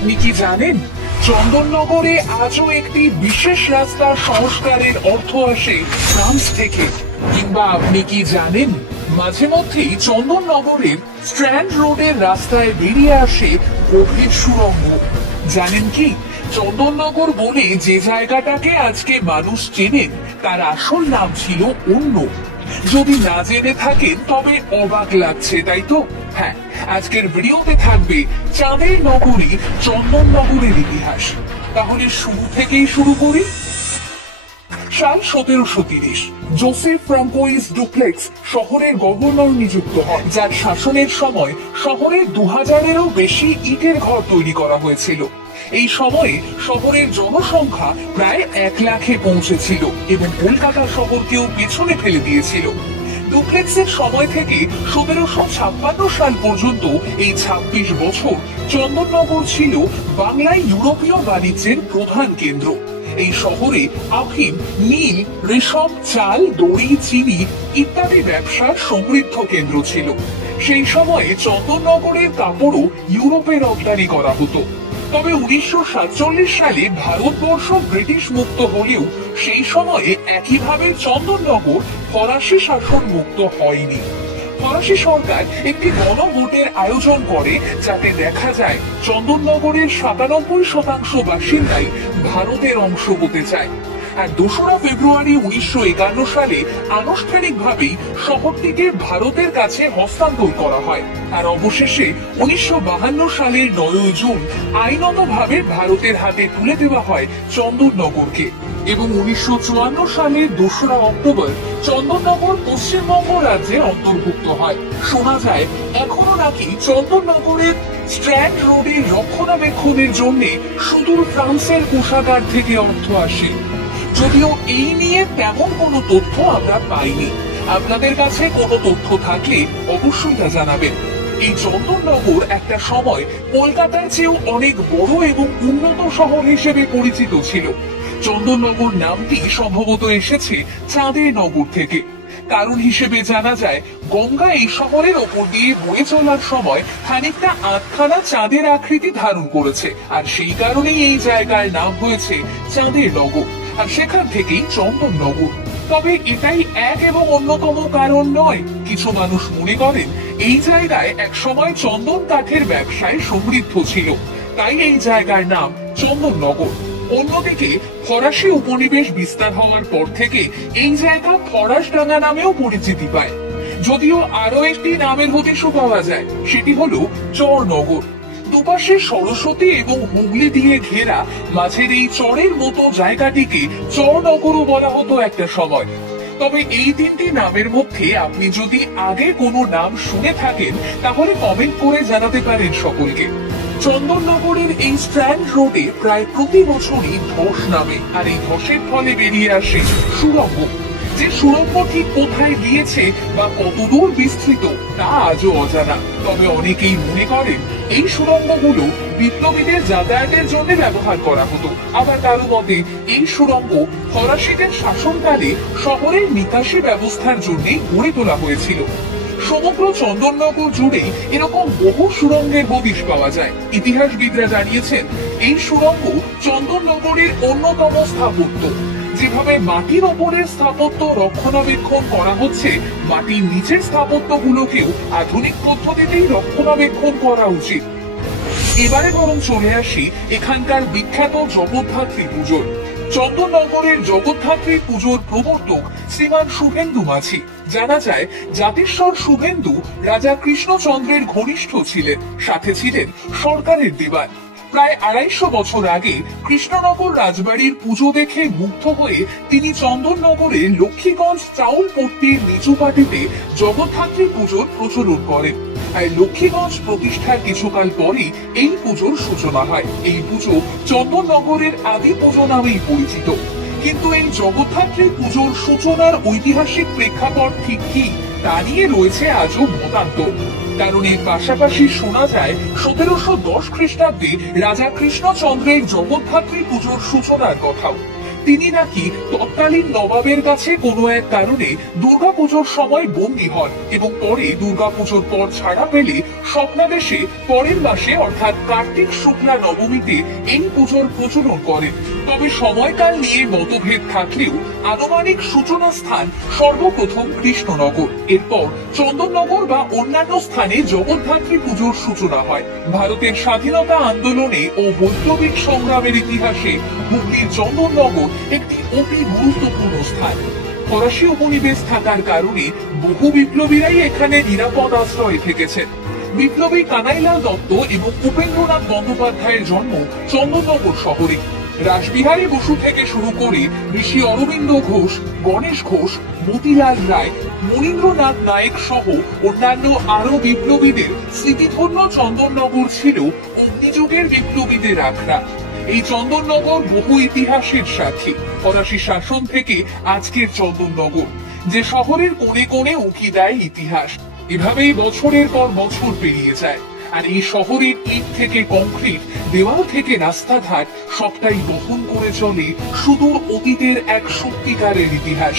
আপনি কি জানেন চন্দননগরে আজও একটি বিশেষ রাস্তার সংস্কারের অর্থ আসে ফ্রান্স থেকে? কিংবা আপনি কি জানেন মাঝে মধ্যেই চন্দননগরের স্ট্র্যান্ড রোডের রাস্তায় বেরিয়ে আসে গভীর সুড়ঙ্গ? জানেন কি চন্দননগর বলে যে জায়গাটাকে আজকে মানুষ চেনেন তার আসল নাম ছিল অন্য? যদি না জেনে থাকেন তবে অবাক লাগছে, তাই তো? হ্যাঁ, আজকের ভিডিওতে থাকবে চাঁদের নগরী চন্দননগরের ইতিহাস। তাহলে শুরু থেকেই শুরু করি। সাল 1730 জোসেফ ফ্রাঙ্কোইস ডুপ্লেক্স শহরের গভর্নর নিযুক্ত হন, যার শাসনের সময় শহরে 2000-এরও বেশি ইটের ঘর তৈরি করা হয়েছিল। এই সময়ে শহরের জনসংখ্যা প্রায় 1 লাখে পৌঁছেছিল এবং কলকাতা শহরকেও পেছনে ফেলে দিয়েছিল। ডুপ্লেক্সের সময় থেকে 1756 সাল পর্যন্ত এই 26 বছর চন্দননগর ছিল বাংলায় ইউরোপীয় বাণিজ্যের প্রধান কেন্দ্র। এই শহরে আফিম, নীল, রেশম, চাল, দড়ি, চিনি ইত্যাদি ব্যবসার সমৃদ্ধ কেন্দ্র ছিল। সেই সময়ে চন্দননগরের কাপড়ও ইউরোপে রপ্তানি করা হতো। তবে 1947 সালে ভারতবর্ষ ব্রিটিশ মুক্ত হলেও সেই সময়ে একইভাবে চন্দননগর ফরাসি শাসন মুক্ত হয়নি। ফরাসি সরকার একটি গণভোটের আয়োজন করে যাতে দেখা যায় চন্দননগরের 97% বাসিন্দাই ভারতের অংশ হতে চায়। আর 2রা ফেব্রুয়ারি 1951 সালে আনুষ্ঠানিকভাবেই শহরটিকে ভারতের কাছে হস্তান্তর করা হয়। আর অবশেষে 1952 সালের 9 জুন আইনতভাবে ভারতের হাতে তুলে দেওয়া হয় চন্দননগরকে এবং 1954 সালের 2রা অক্টোবর চন্দননগর পশ্চিমবঙ্গ রাজ্যের অন্তর্ভুক্ত হয়। শোনা যায় এখনো নাকি চন্দননগরের স্ট্র্যান্ড রোডের রক্ষণাবেক্ষণের জন্য সুদূর ফ্রান্সের কোষাগার থেকে অর্থ আসে। যদিও এই নিয়ে তেমন কোনো তথ্য আমরা পাইনি। আপনাদের কাছে কোনো তথ্য থাকলে অবশ্যই তা জানাবেন। এই চন্দননগর একটা সময় কলকাতার চেয়েও অনেক বড় এবং উন্নত শহর হিসেবে পরিচিত ছিল। চন্দননগর নামটি সম্ভবত এসেছে চাঁদের নগর থেকে। কারণ হিসেবে জানা যায় গঙ্গা এই শহরের ওপর দিয়ে বয়ে চলার সময় খানিকটা আধখানা চাঁদের আকৃতি ধারণ করেছে, আর সেই কারণেই এই জায়গার নাম হয়েছে চাঁদের নগর, আর সেখান থেকেই চন্দননগর। তবে এটাই এক এবং অন্যতম কারণ নয়। কিছু মানুষ মনে করেন এই জায়গায় একসময় চন্দন কাঠের ব্যবসায় সমৃদ্ধ ছিল, তাই এই জায়গার নাম চন্দননগর। অন্যদিকে ফরাসি উপনিবেশ বিস্তার হওয়ার পর থেকে এই জায়গা ফরাসডাঙ্গা নামেও পরিচিতি পায়। যদিও আরো একটি নামের হদিশও পাওয়া যায়, সেটি হলো চরনগর। দুপাশে সরস্বতী এবং হুগলি দিয়ে ঘেরা মাঝের এই চরের মতো জায়গাটিকে চরনগরও বলা হতো একটা সময়। তবে এই 3টি নামের মধ্যে আপনি যদি আগে কোনো নাম শুনে থাকেন তাহলে কমেন্ট করে জানাতে পারেন সকলকে। চন্দননগরের এই স্ট্র্যান্ড রোডে প্রায় প্রতি বছরই ধস নামে, আর এই ধসের ফলে বেরিয়ে আসে সুড়ঙ্গ। যে সুড়ঙ্গ ঠিক কোথায় গিয়েছে বা কতদূর বিস্তৃত তা আজও অজানা। তবে অনেকেই মনে করেন এই সুড়ঙ্গগুলো বিপ্লবীদের যাতায়াতের জন্য ব্যবহার করা হতো। আবার কারো মতে এই সুড়ঙ্গ ফরাসিদের শাসনকালে শহরের নিকাশি ব্যবস্থার জন্য গড়ে তোলা হয়েছিল। সমগ্র চন্দননগর জুড়ে এরকম বহু সুড়ঙ্গের হদিশ পাওয়া যায়। ইতিহাসবিদরা জানিয়েছেন এই সুড়ঙ্গ চন্দননগরের অন্যতম স্থাপত্য। যেভাবে মাটির ওপরের স্থাপত্য রক্ষণাবেক্ষণ করা হচ্ছে, মাটির নিচের স্থাপত্যগুলোকেও আধুনিক পদ্ধতিতেই রক্ষণাবেক্ষণ করা উচিত। এবারে বরং চলে আসি এখানকার বিখ্যাত জগদ্ধাত্রী পুজোর। চন্দননগরের জগদ্ধাত্রী পুজোর প্রবর্তক শ্রীমান শুভেন্দু মাঝি। জানা যায় জাতিস্বর শুভেন্দু রাজা কৃষ্ণচন্দ্রের ঘনিষ্ঠ ছিলেন, সাথে ছিলেন সরকারের দেওয়ান। প্রায় 250 বছর আগে কৃষ্ণনগর রাজবাড়ির পুজো দেখে মুগ্ধ হয়ে তিনি চন্দননগরে লক্ষ্মীগঞ্জ চাউল পট্টির নিচু পাটিতে জগদ্ধাত্রী পুজোর প্রচলন করেন। আর লক্ষ্মীগঞ্জ প্রতিষ্ঠার কিছুকাল পরই এই পুজোর সূচনা হয়। এই পুজো চন্দননগরের আদি পুজো নামেই পরিচিত। কিন্তু এই জগদ্ধাত্রী পুজোর সূচনার ঐতিহাসিক প্রেক্ষাপট ঠিক কি তা নিয়ে রয়েছে আজও মতান্তর। কারণ এর পাশাপাশি শোনা যায় 1710 খ্রিস্টাব্দে রাজা কৃষ্ণচন্দ্রের জগদ্ধাত্রী পুজোর সূচনার কথাও। তিনি নাকি তৎকালীন নবাবের কাছে কোনো এক কারণে দুর্গাপুজোর সময় বন্দী হন এবং পরে দুর্গাপুজোর পর ছাড়া পেলে স্বপ্নাদেশে পরের মাসে অর্থাৎ কার্তিক শুক্লা নবমীতে এই পুজোর প্রচলন করেন। তবে সময়কাল নিয়ে মতভেদ থাকলেও আনুমানিক সূচনা স্থান সর্বপ্রথম কৃষ্ণনগর, এরপর চন্দননগর বা অন্যান্য স্থানে জগদ্ধাত্রী পুজোর সূচনা হয়। ভারতের স্বাধীনতা আন্দোলনে ও বৈপ্লবিক সংগ্রামের ইতিহাসে হুগলির চন্দননগর একটি অতি গুরুত্বপূর্ণ স্থান। ফরাসি উপনিবেশ থাকার কারণে বহু বিপ্লবীরাই এখানে নিরাপদ আশ্রয়ে থেকেছেন। বিপ্লবী কানাইলাল দত্ত এবং উপেন্দ্রনাথ বন্দ্যোপাধ্যায়ের জন্ম চন্দননগর শহরে। রাসবিহারী বসু থেকে শুরু করে ঋষি অরবিন্দ ঘোষ, গণেশ ঘোষ, মতিলাল রায়, মনীন্দ্রনাথ নায়েক সহ অন্যান্য আরো বিপ্লবীদের স্মৃতিধন্য চন্দননগর ছিল অগ্নিযুগের বিপ্লবীদের আখড়া। এই চন্দননগর বহু ইতিহাসের সাক্ষী। ফরাসি শাসন থেকে আজকের চন্দননগর, যে শহরের কোণে কোণে উঁকি দেয় ইতিহাস। এভাবেই বছরের পর বছর পেরিয়ে যায়, আর এই শহরের ইট থেকে কংক্রিট, দেওয়াল থেকে রাস্তাঘাট সবটাই বহন করে চলে সুদূর অতীতের এক সত্যিকারের ইতিহাস।